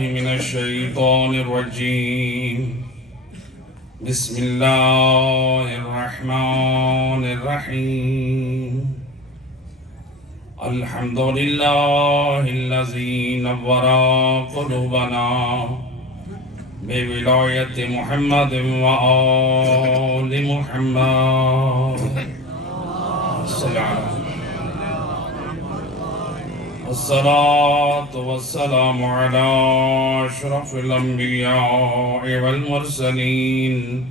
من الشيطان الرجيم بسم الله الرحمن الرحيم الحمد لله الذي نور قلوبنا بولاية محمد وآل محمد الصلاة والسلام على أشرف الأنبياء والمرسلين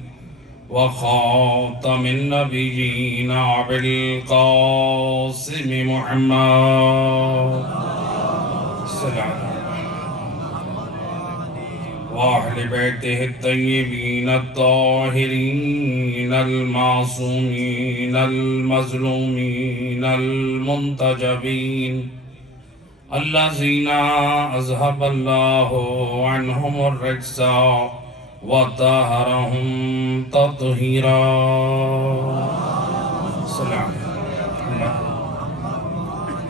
وخاتم النبيين أبي القاسم محمد وأهل بيته الطيبين الطاهرين المعصومين المظلومين المنتجبين الذين أذهب الله عنهم الرجس وطهرهم تطهيرا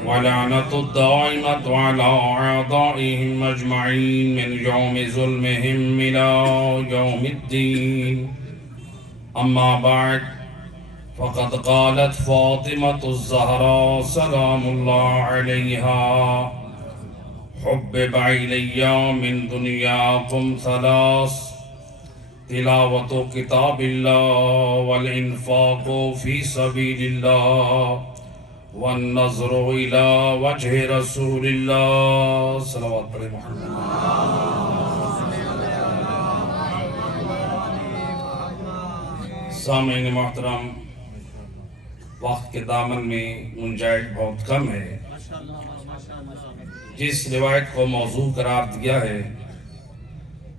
ولعنة الدائمة على أعدائهم أجمعين من يوم ظلمهم إلى يوم الدين أما بعد فقد قالت فاطمة الزهراء سلام الله عليها حبب إلي من دنياكم ثلاث تلاوة كتاب الله والإنفاق في سبيل الله والنظر إلى وجه رسول الله صلوات على محمد. سامعین محترم، وقت کے دامن میں گنجائش بہت کم ہے. جس روایت کو موضوع قرار دیا ہے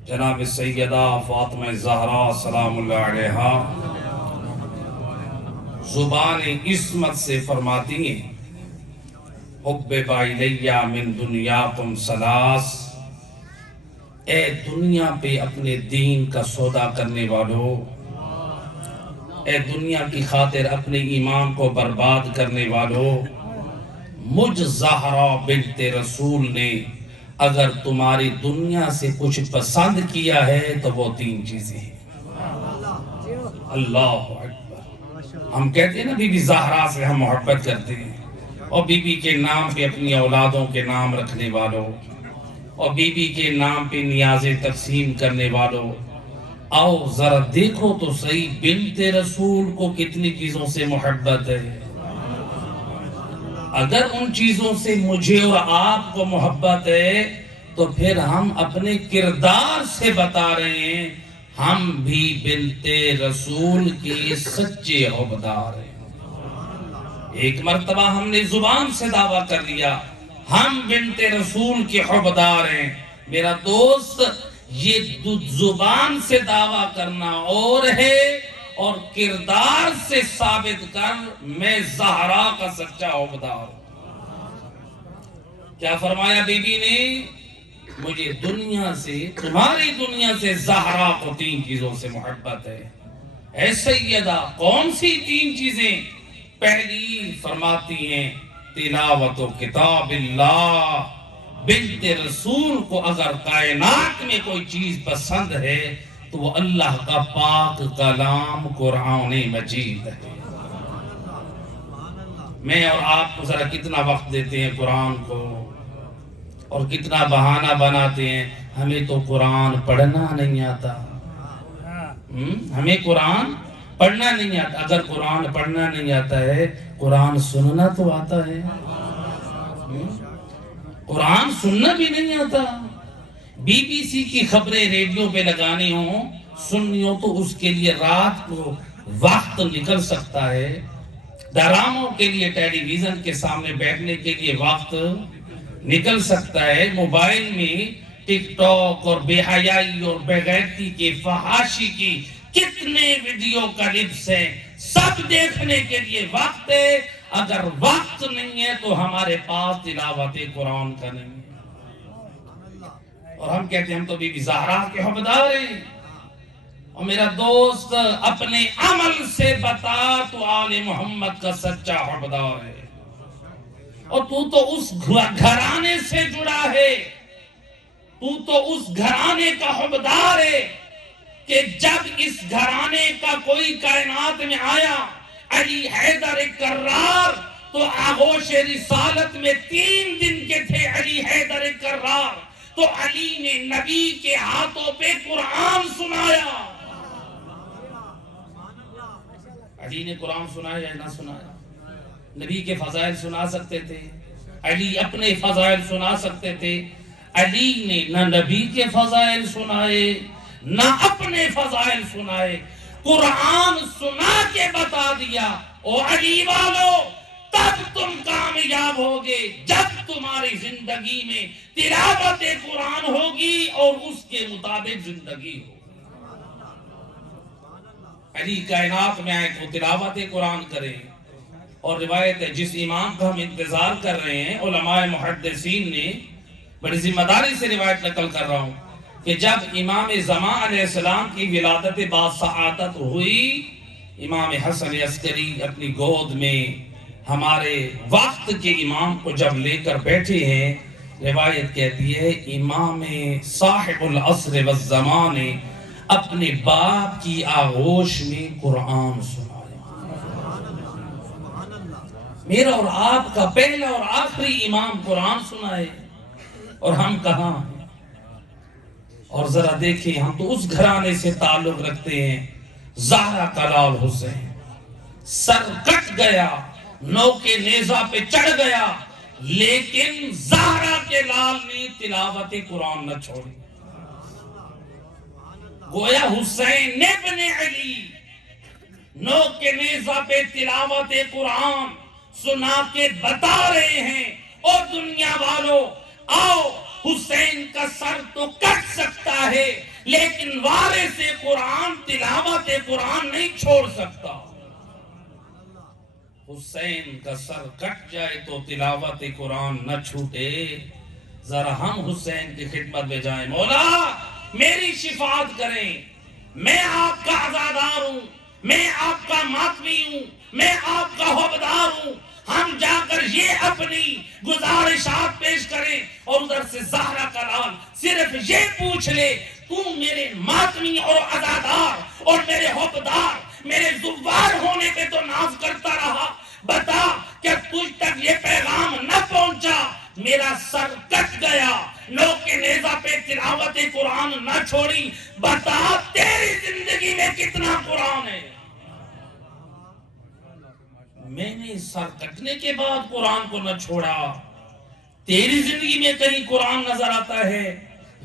جناب سیدہ فاطمہ زہرا سلام اللہ علیہا زبان عصمت سے فرماتی ہیں حبب الیہ من دنیاکم ثلاث، اے دنیا پہ اپنے دین کا سودا کرنے والو، اے دنیا کی خاطر اپنے ایمان کو برباد کرنے والو، مجھ زہرا بنت رسول نے اگر تمہاری دنیا سے کچھ پسند کیا ہے تو وہ تین چیزیں ہیں. اللہ اکبر. ہم کہتے ہیں نا بی بی زہرا سے ہم محبت کرتے ہیں، اور بی بی کے نام پہ اپنی اولادوں کے نام رکھنے والوں، اور بی بی کے نام پہ نیازیں تقسیم کرنے والوں، آؤ ذرا دیکھو تو صحیح بنت رسول کو کتنی چیزوں سے محبت ہے. اگر ان چیزوں سے مجھے اور آپ کو محبت ہے تو پھر ہم اپنے کردار سے بتا رہے ہیں ہم بھی بنت رسول کے سچے حبدار ہیں. ایک مرتبہ ہم نے زبان سے دعویٰ کر لیا ہم بنت رسول کے حبدار ہیں. میرا دوست، یہ زبان سے دعویٰ کرنا اور ہے اور کردار سے ثابت کر میں زہرا کا سچا حبدار ہوں. کیا فرمایا بی بی نے؟ مجھے دنیا سے، تمہاری دنیا سے زہرا کو تین چیزوں سے محبت ہے. اے سیدہ، کون سی تین چیزیں؟ پہلی فرماتی ہیں تلاوت کتاب اللہ. بنت رسول کو اگر کائنات میں کوئی چیز پسند ہے تو وہ اللہ کا پاک کلام قرآن مجید ہے. میں اور آپ کو ذرا کتنا وقت دیتے ہیں قرآن کو اور کتنا بہانہ بناتے ہیں ہمیں تو قرآن پڑھنا نہیں آتا. ہمیں قرآن پڑھنا نہیں آتا. اگر قرآن پڑھنا نہیں آتا ہے قرآن سننا تو آتا ہے. قرآن سننا بھی نہیں آتا. بی بی سی کی خبریں ریڈیو پہ لگانی ہوں سننی ہو تو اس کے لیے رات کو وقت نکل سکتا ہے. ڈراموں کے لیے ٹیلی ویژن کے سامنے بیٹھنے کے لیے وقت نکل سکتا ہے. موبائل میں ٹک ٹاک اور بے حیائی اور بے غیرتی کے فحاشی کی کتنے ویڈیو کلپس ہیں، سب دیکھنے کے لیے وقت ہے. اگر وقت نہیں ہے تو ہمارے پاس تلاوت قرآن کا نہیں ہے. اور ہم کہتے ہیں ہم تو بی بی زہرا کے حبدار ہیں. اور میرا دوست اپنے عمل سے بتا تو آل محمد کا سچا حبدار ہے. اور تو اس گھرانے سے جڑا ہے تو اس گھرانے کا حقدار ہے کہ جب اس گھرانے کا کوئی کائنات میں آیا علی حیدر کرار، تو آغوش رسالت میں 3 دن کے تھے علی حیدر کرار، تو علی نے نبی کے ہاتھوں پہ قرآن سنایا۔ علی نے قرآن سنایا یا نہ سنایا؟ نبی کے فضائل سنا سکتے تھے، علی اپنے فضائل سنا سکتے تھے۔ علی نے نہ نبی کے فضائل سنائے نہ اپنے فضائل سنائے، قرآن سنا کے بتا دیا، او علی والو تب تم کامیاب ہوگے جب تمہاری زندگی میں تلاوت قرآن ہوگی اور اس کے مطابق زندگی ہوگی۔ علی کائنات میں آئے تو تلاوت قرآن کرے، اور روایت ہے جس امام کا ہم انتظار کر رہے ہیں، علماء محدثین نے بڑی ذمہ داری سے روایت نقل کر رہا ہوں کہ جب امام زمان علیہ السلام کی ولادت باسعادت ہوئی، امام حسن عسکری اپنی گود میں ہمارے وقت کے امام کو جب لے کر بیٹھے ہیں، روایت کہتی ہے امام صاحب العصر والزمان نے اپنے باپ کی آغوش میں قرآن سنایا۔ میرا اور آپ کا پہلا اور آخری امام قرآن سنائے، اور ہم کہاں ہیں؟ اور ذرا دیکھیں، ہم تو اس گھرانے سے تعلق رکھتے ہیں، زہرا کا لال حسین سر کٹ گیا، نو کے نیزہ پہ چڑھ گیا، لیکن زہرا کے لال نے تلاوت قرآن نہ چھوڑی۔ گویا حسین ابن علی نو کے نیزہ پہ تلاوت قرآن سنا کے بتا رہے ہیں، اور دنیا والوں آؤ، حسین کا سر تو کٹ سکتا ہے لیکن وارث قرآن تلاوت قرآن نہیں چھوڑ سکتا۔ حسین کا سر کٹ جائے تو تلاوت قرآن نہ چھوٹے۔ ذرا ہم حسین کی خدمت میں جائیں، مولا میری شفاعت کریں، میں آپ کا عزادار ہوں، میں آپ کا ماتمی ہوں، میں آپ کا حقدار ہوں۔ ہم جا کر یہ اپنی گزارشات پیش کریں، اور ادھر سے زہرا کا لال صرف یہ پوچھ لے، تو میرے ماتمی اور عزادار اور میرے حقدار، میرے زوار ہونے پہ تو ناز کرتا رہا، بتا کہ تجھ تک یہ پیغام نہ پہنچا، میرا سر کٹ گیا، نو کے نیزہ پہ تلاوت قرآن نہ چھوڑی، بتا تیری زندگی میں کتنا قرآن ہے؟ میں نے سر کٹنے کے بعد قرآن کو نہ چھوڑا، تیری زندگی میں کہیں قرآن نظر آتا ہے؟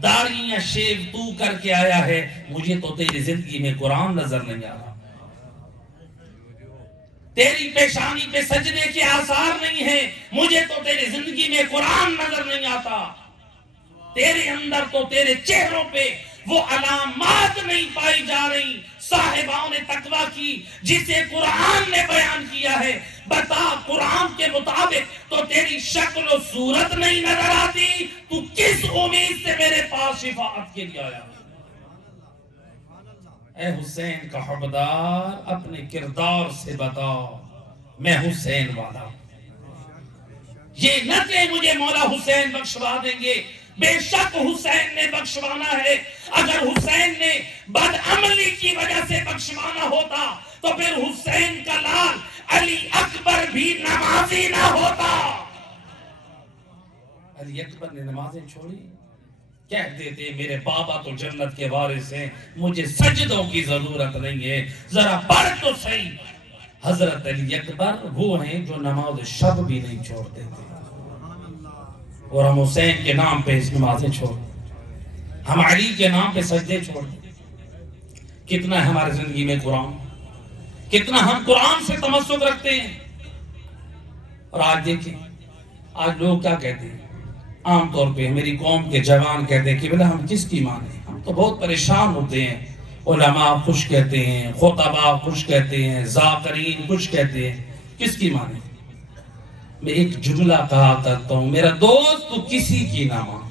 داڑھی یا شیو تو کر کے آیا ہے، مجھے تو تیری زندگی میں قرآن نظر نہیں آ رہا۔ تیری پیشانی پہ سجدے کے آثار نہیں ہیں، مجھے تو تیری زندگی میں قرآن نظر نہیں آتا۔ تیرے اندر تو تیرے چہروں پہ وہ علامات نہیں پائی جا رہی صاحبان تقویٰ کی جسے قرآن نے بیان کیا ہے۔ بتا قرآن کے مطابق تو تیری شکل و صورت نہیں نظر آتی، تو کس امید سے میرے پاس شفاعت کے لیے آیا؟ اے حسین کا حقدار، اپنے کردار سے بتا میں حسین والا ہوں۔ یہ نہ کہ مجھے مولا حسین بخشوا دیں گے، بے شک حسین نے بخشوانا ہے۔ اگر حسین نے بدعملی کی وجہ سے بخشوانا ہوتا تو پھر حسین کا لال علی اکبر بھی نمازی نہ ہوتا۔ علی اکبر نے نمازیں چھوڑی، کہتے تھے میرے بابا تو جنت کے وارث ہیں، مجھے سجدوں کی ضرورت نہیں ہے، ذرا پڑھ تو صحیح۔ حضرت علی اکبر وہ ہیں جو نماز شب بھی نہیں چھوڑتے تھے، اور ہم حسین کے نام پہ اس نمازیں چھوڑ، ہم علی کے نام پہ سجدے چھوڑ۔ کتنا ہے ہماری زندگی میں قرآن، کتنا ہم قرآن سے تمسک رکھتے ہیں۔ اور آج دیکھیں، آج لوگ کیا کہتے ہیں، عام طور پہ میری قوم کے جوان کہتے ہیں کہ بھلا ہم کس کی مانیں؟ ہم تو بہت پریشان ہوتے ہیں، علماء خوش کہتے ہیں، خطباء خوش کہتے ہیں، ذاکرین خوش کہتے ہیں، کس کی مانیں؟ میں ایک جملہ کہا کرتا ہوں، میرا دوست تو کسی کی نہ مان،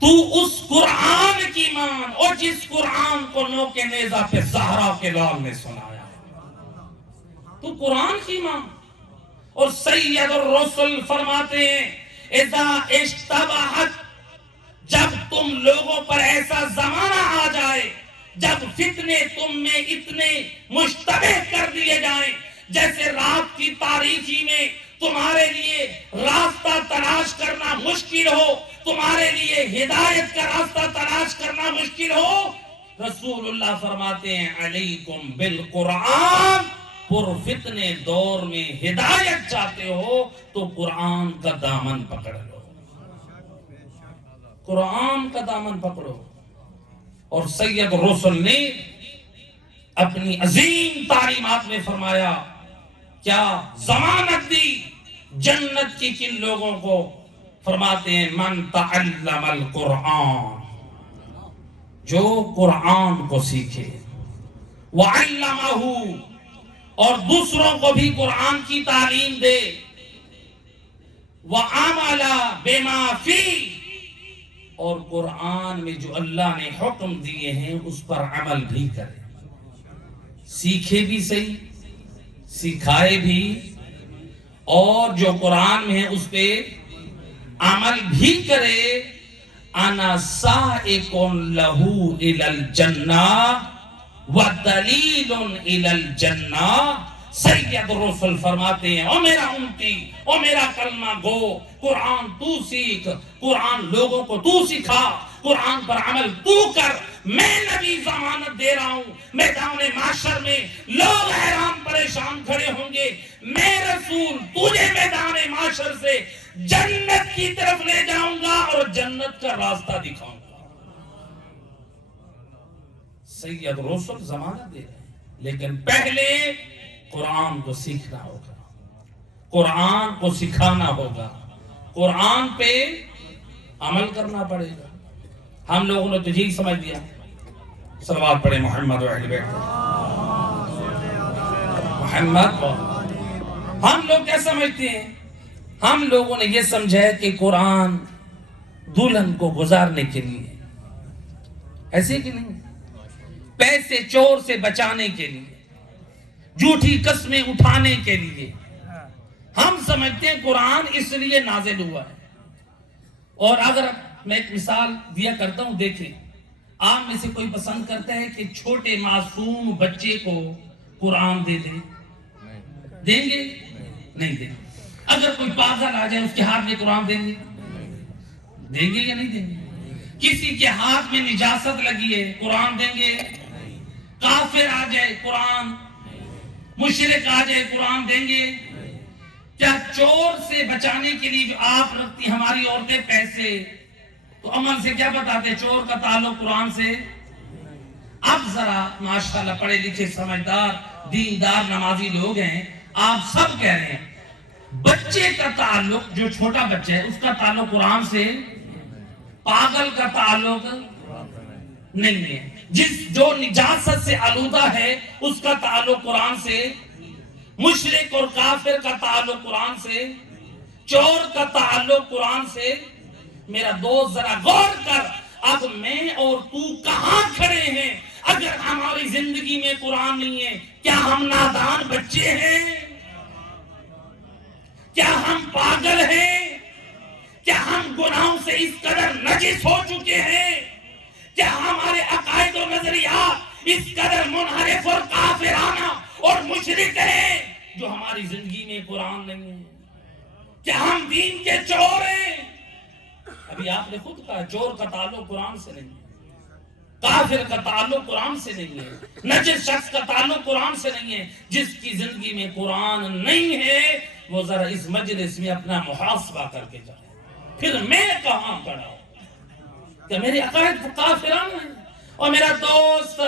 تو اس قرآن کی مان، اور جس قرآن کو نو کے نیزہ پہ زہرا کے لال نے سنایا، تو قرآن کی مان۔ اور سید الرسل فرماتے ہیں اذا اشتبہت تم لوگوں پر ایسا زمانہ آ جائے جب فتنے تم میں اتنے مشتبہ کر دیے جائیں جیسے رات کی تاریکی میں تمہارے لیے راستہ تلاش کرنا مشکل ہو، تمہارے لیے ہدایت کا راستہ تلاش کرنا مشکل ہو۔ رسول اللہ فرماتے ہیں علیکم بالقرآن، پر فتنے دور میں ہدایت چاہتے ہو تو قرآن کا دامن پکڑ لو، قرآن کا دامن پکڑو۔ اور سید رسول نے اپنی عظیم تعلیمات میں فرمایا، کیا ضمانت دی جنت کی کن لوگوں کو؟ فرماتے ہیں من تعلم القرآن، جو قرآن کو سیکھے، وعلمہ، اور دوسروں کو بھی قرآن کی تعلیم دے، وعمل بما فیہ، اور قرآن میں جو اللہ نے حکم دیے ہیں اس پر عمل بھی کرے، سیکھے بھی صحیح، سکھائے بھی، اور جو قرآن میں ہے اس پہ عمل بھی کرے۔ انا سائق لہ الی الجنہ ودلیل الی الجنہ۔ سید رسول فرماتے ہیں او میرا امتی، او میرا کلمہ گو، قرآن تو سیکھ، قرآن لوگوں کو تو سکھا، قرآن پر عمل تو کر، میں نبی ضمانت دے رہا ہوں میدان معاشر میں لوگ حیران پریشان کھڑے ہوں گے، میں رسول تجھے میدان معاشر سے جنت کی طرف لے جاؤں گا اور جنت کا راستہ دکھاؤں گا۔ سید رسول ضمانت دے رہے ہیں، لیکن پہلے قرآن کو سیکھنا ہوگا، قرآن کو سکھانا ہوگا، قرآن پہ عمل کرنا پڑے گا۔ ہم لوگوں نے تو یہی سمجھ لیا، صلوات پڑھے محمد و اہل بیت محمد۔ ہم لوگ کیا سمجھتے ہیں؟ ہم لوگوں نے یہ سمجھا ہے کہ قرآن دلہن کو گزارنے کے لیے، ایسے کہ نہیں، پیسے چور سے بچانے کے لیے، جھوٹی قسمیں اٹھانے کے لیے ہم سمجھتے ہیں قرآن اس لیے نازل ہوا ہے۔ اور اگر میں ایک مثال دیا کرتا ہوں، دیکھیں، آپ میں سے کوئی پسند کرتا ہے کہ چھوٹے معصوم بچے کو قرآن دے دیں؟ دیں گے؟ نہیں دیں گے۔ اگر کوئی پاگل آ جائے اس کے ہاتھ میں قرآن دیں گے؟ دیں گے یا نہیں دیں گے؟ کسی کے ہاتھ میں نجاست لگی ہے قرآن دیں گے؟ کافر آ جائے قرآن، مشرک آ جائے قرآن دیں گے؟ کیا چور سے بچانے کے لیے جو آپ رکھتی ہماری عورتیں پیسے، تو عمل سے کیا بتاتے؟ چور کا تعلق قرآن سے؟ اب ذرا ماشاءاللہ پڑھے لکھے سمجھدار دیندار نمازی لوگ ہیں، آپ سب کہہ رہے ہیں بچے کا تعلق، جو چھوٹا بچہ ہے اس کا تعلق قرآن سے، پاگل کا تعلق نہیں ہے، جو نجاست سے آلودہ ہے اس کا تعلق قرآن سے، مشرک اور کافر کا تعلق قرآن سے، چور کا تعلق قرآن سے۔ میرا دوست ذرا غور کر، اب میں اور تو کہاں کھڑے ہیں؟ اگر ہماری زندگی میں قرآن نہیں ہے، کیا ہم نادان بچے ہیں؟ کیا ہم پاگل ہیں؟ کیا ہم گناہوں سے اس قدر نجس ہو چکے ہیں؟ کیا ہمارے عقائد و نظریات اس قدر منحرف اور کافرانہ اور مشرک ہیں جو ہماری زندگی میں قرآن نہیں ہے؟ کیا ہم دین کے چور ہیں؟ ابھی آپ نے خود کہا چور کا تعلق قرآن سے نہیں ہے، کافر کا تعلق قرآن سے نہیں ہے، نجس شخص کا تعلق قرآن سے نہیں ہے۔ جس کی زندگی میں قرآن نہیں ہے وہ ذرا اس مجلس میں اپنا محاسبہ کر کے جائے، پھر میں کہاں کھڑا ہوں؟ کہ میرے عقائد کافرانہ ہیں؟ اور میرا دوست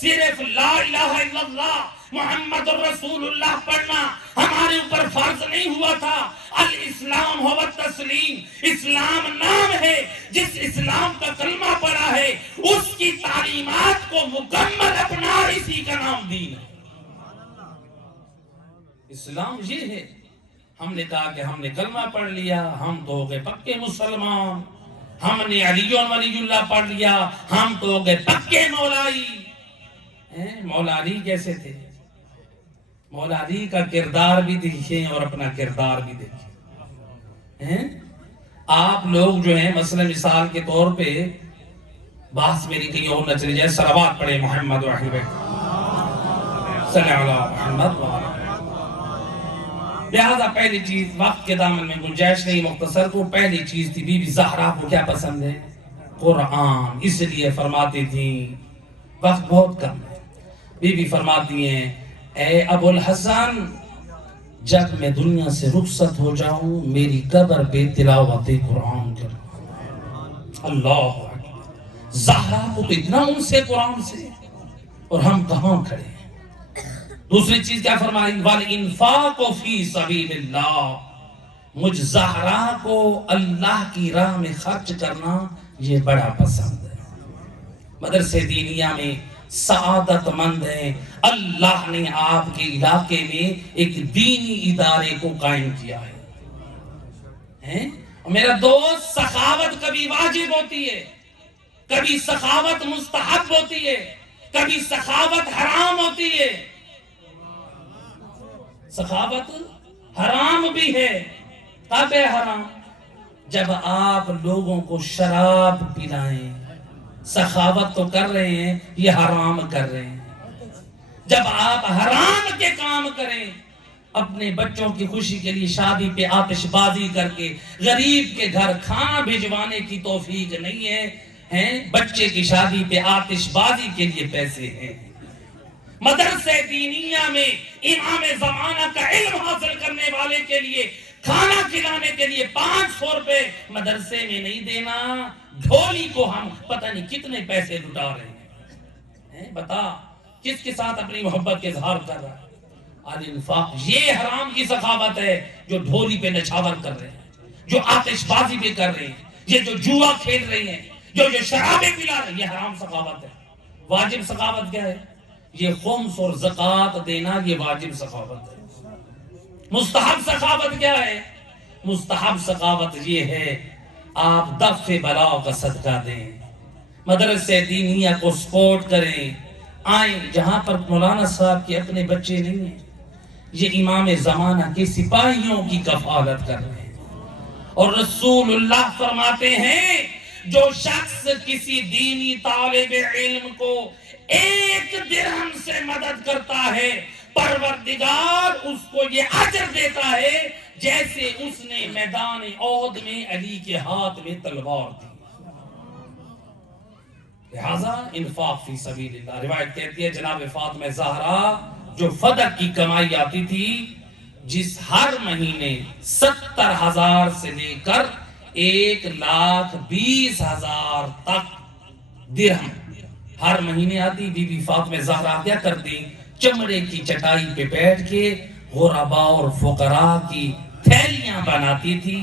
صرف لا الہ الا اللہ محمد الرسول اللہ پڑھنا ہمارے اوپر فرض نہیں ہوا تھا۔ الاسلام ہو تسلیم، اسلام نام ہے، جس اسلام کا کلمہ پڑھا ہے اس کی تعلیمات کو مکمل اپنا، اسی کا نام دین ہے۔ اسلام یہ ہے، ہم نے کہا کہ ہم نے کلمہ پڑھ لیا ہم تو ہو گئے پکے مسلمان، ہم نے علی ولی اللہ پڑھ لیا ہم تو ہو گئے پکے مولائی۔ مولا علی کیسے تھے؟ مولا علی کا کردار بھی دیکھیں اور اپنا کردار بھی دیکھیں۔ آپ لوگ جو ہیں مثلا مثال کے طور پہ بحث میری کہیں اور نہ چلی جائے. صلوات پڑھے محمد و اہل بیت صلی اللہ علیہ محمد و آلہ. لہذا پہلی چیز، وقت کے دامن میں گنجائش نہیں، مختصر کو پہلی چیز تھی بی بی زہرا کو کیا پسند ہے؟ قرآن. اس لیے فرماتی تھی، وقت بہت کم ہے، بی بی فرماتی ہیں اے ابو الحسن جب میں دنیا سے رخصت ہو جاؤں میری قبر پہ تلاوت قرآن کرنا. اللہ اکبر. زہرا کو تو اتنا ان سے قرآن سے، اور ہم کہاں کھڑے ہیں. دوسری چیز کیا فرمائی؟ وَالْإِنفَاقُ فِي سَبِيلِ اللَّهِ. مجھ زہرا کو اللہ کی راہ میں خرچ کرنا یہ بڑا پسند ہے. مدرسے دینیہ میں سعادت مند ہیں، اللہ نے آپ کے علاقے میں ایک دینی ادارے کو قائم کیا ہے. میرا دوست، سخاوت کبھی واجب ہوتی ہے، کبھی سخاوت مستحب ہوتی ہے، کبھی سخاوت حرام ہوتی ہے. سخاوت حرام بھی ہے. کب ہے حرام؟ جب آپ لوگوں کو شراب پلائیں. سخاوت تو کر رہے ہیں، یہ حرام کر رہے ہیں. جب آپ حرام کے کام کریں، اپنے بچوں کی خوشی کے لیے شادی پہ آتش بازی کر کے غریب کے گھر کھانا بھجوانے کی توفیق نہیں ہے، بچے کی شادی پہ آتش بازی کے لیے پیسے ہیں. مدرسے دینیہ میں امام زمانہ کا علم حاصل کرنے والے کے لیے کھانا کھلانے کے لیے 500 روپے مدرسے میں نہیں دینا، ڈھولی کو ہم پتہ نہیں کتنے پیسے لٹا رہے ہیں. بتا کس کے ساتھ اپنی محبت کے اظہار کر رہا ہے؟ الانفاق. یہ حرام کی سخاوت ہے جو ڈھولی پہ نچھاور کر رہے ہیں، جو آتش بازی پہ کر رہے ہیں، یہ جو جوا کھیل رہے ہیں، جو شرابیں پلا رہے ہیں، یہ حرام سخاوت ہے. واجب سخاوت کیا ہے؟ یہ خمس اور زکوٰۃ دینا، یہ واجب سخاوت ہے. مستحب سخاوت کیا ہے؟ مستحب سخاوت یہ ہے آپ دفع بلا کا صدقہ دیں، مدرسے دینیہ کو سپورٹ کریں. آئیں جہاں پر مولانا صاحب کے اپنے بچے نہیں ہیں، یہ امام زمانہ کے سپاہیوں کی کفالت کر رہے ہیں. اور رسول اللہ فرماتے ہیں جو شخص کسی دینی طالب علم کو 1 درہم سے مدد کرتا ہے، پروردگار اس کو یہ اجر دیتا ہے جیسے اس نے میدان احد میں علی کے ہاتھ میں تلوار دی. لہذا انفاق فی سبیل اللہ. روایت کہتی ہے جناب فاطمہ زہرا جو فدق کی کمائی آتی تھی، جس ہر مہینے 70,000 سے لے کر 1,20,000 تک درہم ہر مہینے آتی، بی بی فاطمہ زہرا کیا کرتی؟ چمڑے کی چٹائی پہ بیٹھ کے غرباء اور فقراء کی تھیلیاں بناتی تھی،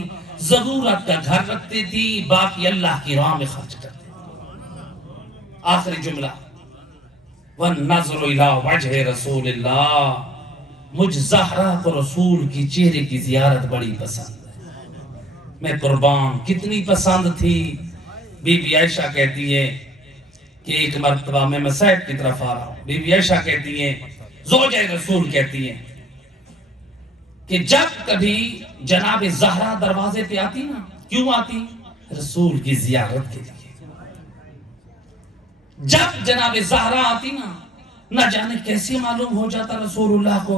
ضرورت کا گھر رکھتی تھی، باقی اللہ کی راہ میں خرچ کرتی. آخری جملہ، وَالنَّظْرُ إِلَىٰ وَجْهِ رَسُولِ اللَّهِ. مجھ زہرا کو رسول کی چہرے کی زیارت بڑی پسند ہے. میں قربان کتنی پسند تھی. بی بی عائشہ کہتی ہے کہ ایک مرتبہ میں مسائب کی طرف آ رہا ہوں، بی بی عائشہ کہتی ہیں، زوجہ رسول کہتی ہیں کہ جب کبھی جناب زہرا دروازے پہ آتی نا، کیوں آتی؟ رسول کی زیارت کے لیے. جب جناب زہرا آتی نا، نہ جانے کیسے معلوم ہو جاتا رسول اللہ کو،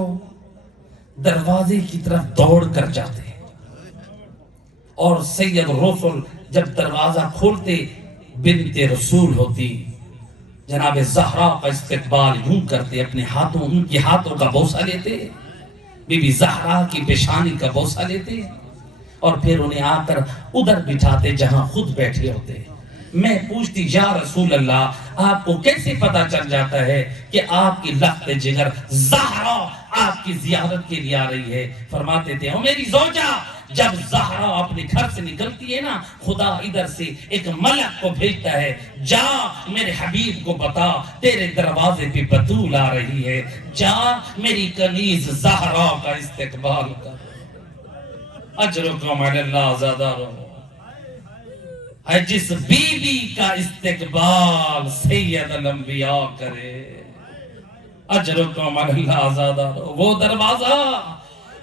دروازے کی طرف دوڑ کر جاتے اور سید رسول جب دروازہ کھولتے بنت رسول ہوتی، جناب زہرا کا استقبال یوں کرتے، اپنے ہاتھوں ان کے ہاتھوں کا بوسہ لیتے، بی بی زہرا کی پیشانی کا بوسہ لیتے اور پھر انہیں آ کر ادھر بٹھاتے جہاں خود بیٹھے ہوتے. میں پوچھتی یا رسول اللہ آپ کو کیسے پتا چل جاتا ہے کہ آپ کی لخت جگر زہرا آپ کی زیارت کے لیے آ رہی ہے؟ فرماتے تھے او میری زوجہ، جب زہرا اپنے گھر سے نکلتی ہے نا، خدا ادھر سے ایک ملک کو بھیجتا ہے، جا میرے حبیب کو بتا تیرے دروازے پہ بطول آ رہی ہے، جا میری کنیز زہرا کا استقبال کر. اجرکم علی اللہ زیادہ رہو. ہے جس بی بی کا استقبال سید الانبیاء کرے، اجرکم علی اللہ زیادہ رہو. وہ دروازہ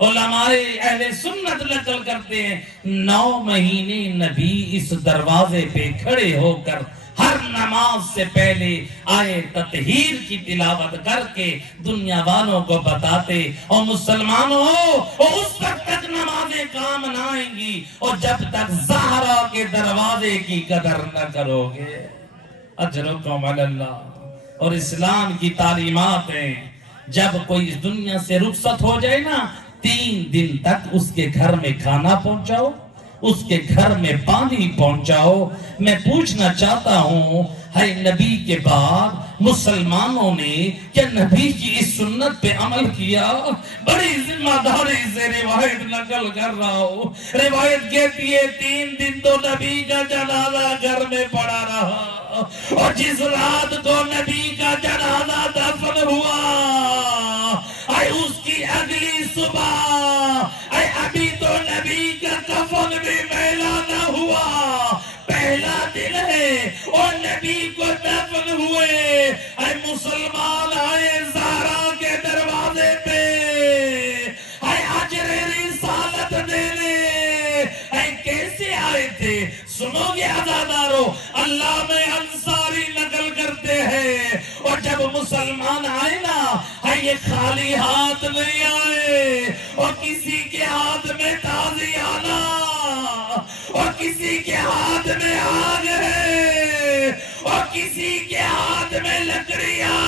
علماء اہل سنت نقل کرتے ہیں 9 مہینے نبی اس دروازے پہ کھڑے ہو کر ہر نماز سے پہلے آئے تطہیر کی تلاوت کر کے دنیا والوں کو بتاتے، اور مسلمانوں اس وقت تک نمازیں کام نہ آئیں گی اور جب تک زہرا کے دروازے کی قدر نہ کرو گے۔ اجرکم علی اللہ۔ اور اسلام کی تعلیمات ہیں، جب کوئی اس دنیا سے رخصت ہو جائے نا، 3 دن تک اس کے گھر میں کھانا پہنچاؤ، اس کے گھر میں پانی پہنچاؤ۔ میں پوچھنا چاہتا ہوں، ہے نبی کے بعد مسلمانوں نے کیا نبی کی اس سنت پہ عمل کیا؟ بڑی ذمہ داری سے روایت نقل کر رہا ہوں۔ روایت کہتی ہے 3 دن تو نبی کا جنازہ گھر میں پڑا رہا، اور جس رات کو نبی کا جنازہ دفن ہوا، اے اس کی اگلی صبح، اے ابھی تو نبی کا کفن بھی میلا نہ ہوا، پہلا دن ہے اور نبی کو دفن ہوئے، اے مسلمان آئے زہرا کے دروازے پہ، اے اجر رسالت دینے، اے کیسے آئے تھے؟ سنو گے عزادارو، اللہ میں انصاری نقل کرتے ہیں، اور جب مسلمان آئے نا، یہ خالی ہاتھ نہیں آئے، اور کسی کے ہاتھ میں تازیانہ، اور کسی کے ہاتھ میں آگ ہے، اور کسی کے ہاتھ میں لکڑیاں۔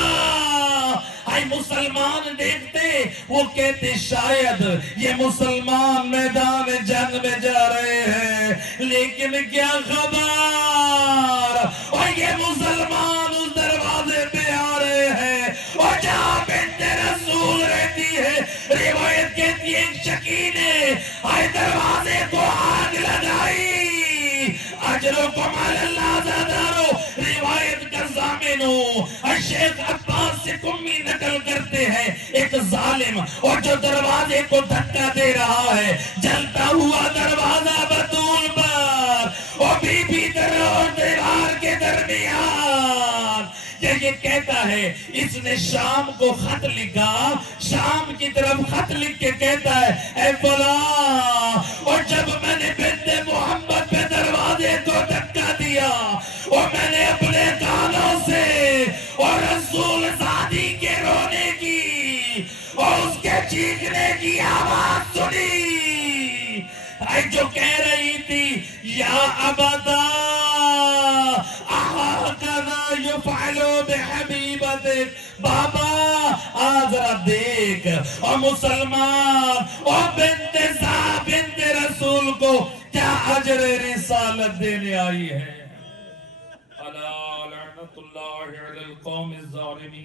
اے مسلمان دیکھتے، وہ کہتے شاید یہ مسلمان میدان جنگ میں جا رہے ہیں، لیکن کیا خبر، اور یہ مسلمان اس دروازے پہ آ رہے ہیں، اور جہاں بنت رسول رہتی ہے، روایت کہتی ہے ایک شکی نے آئے دروازے کو آگ لگائی۔ اجرکم علی اللہ زادارو، روایت کا ضامن ہو، شیخ عباس سے کمی نقل کرتے ہیں، ایک ظالم اور جو دروازے کو دھکا دے رہا ہے، جلتا ہوا دروازہ بطول پر، اور بی بی در اور دیوار کے درمیان، یہ کہتا ہے، اس نے شام کو خط لکھا، شام کی طرف خط لکھ کے کہتا ہے، اے فلاں، اور جب میں نے بنت محمد پہ دروازے کو دھکا دیا، اور میں نے اپنے کانوں سے اور رسول زادی کے رونے کی اور اس کے چیخنے کی آواز سنی، اے جو کہہ رہی تھی، یا ابدا احاکذا یفعلو بحبیبتک، بابا آذرا دیکھ، اور مسلمان اور بنت رسول کو کیا اجر رسالت دینے آئی ہے۔ الا لعنت اللہ علی القوم الظالمین۔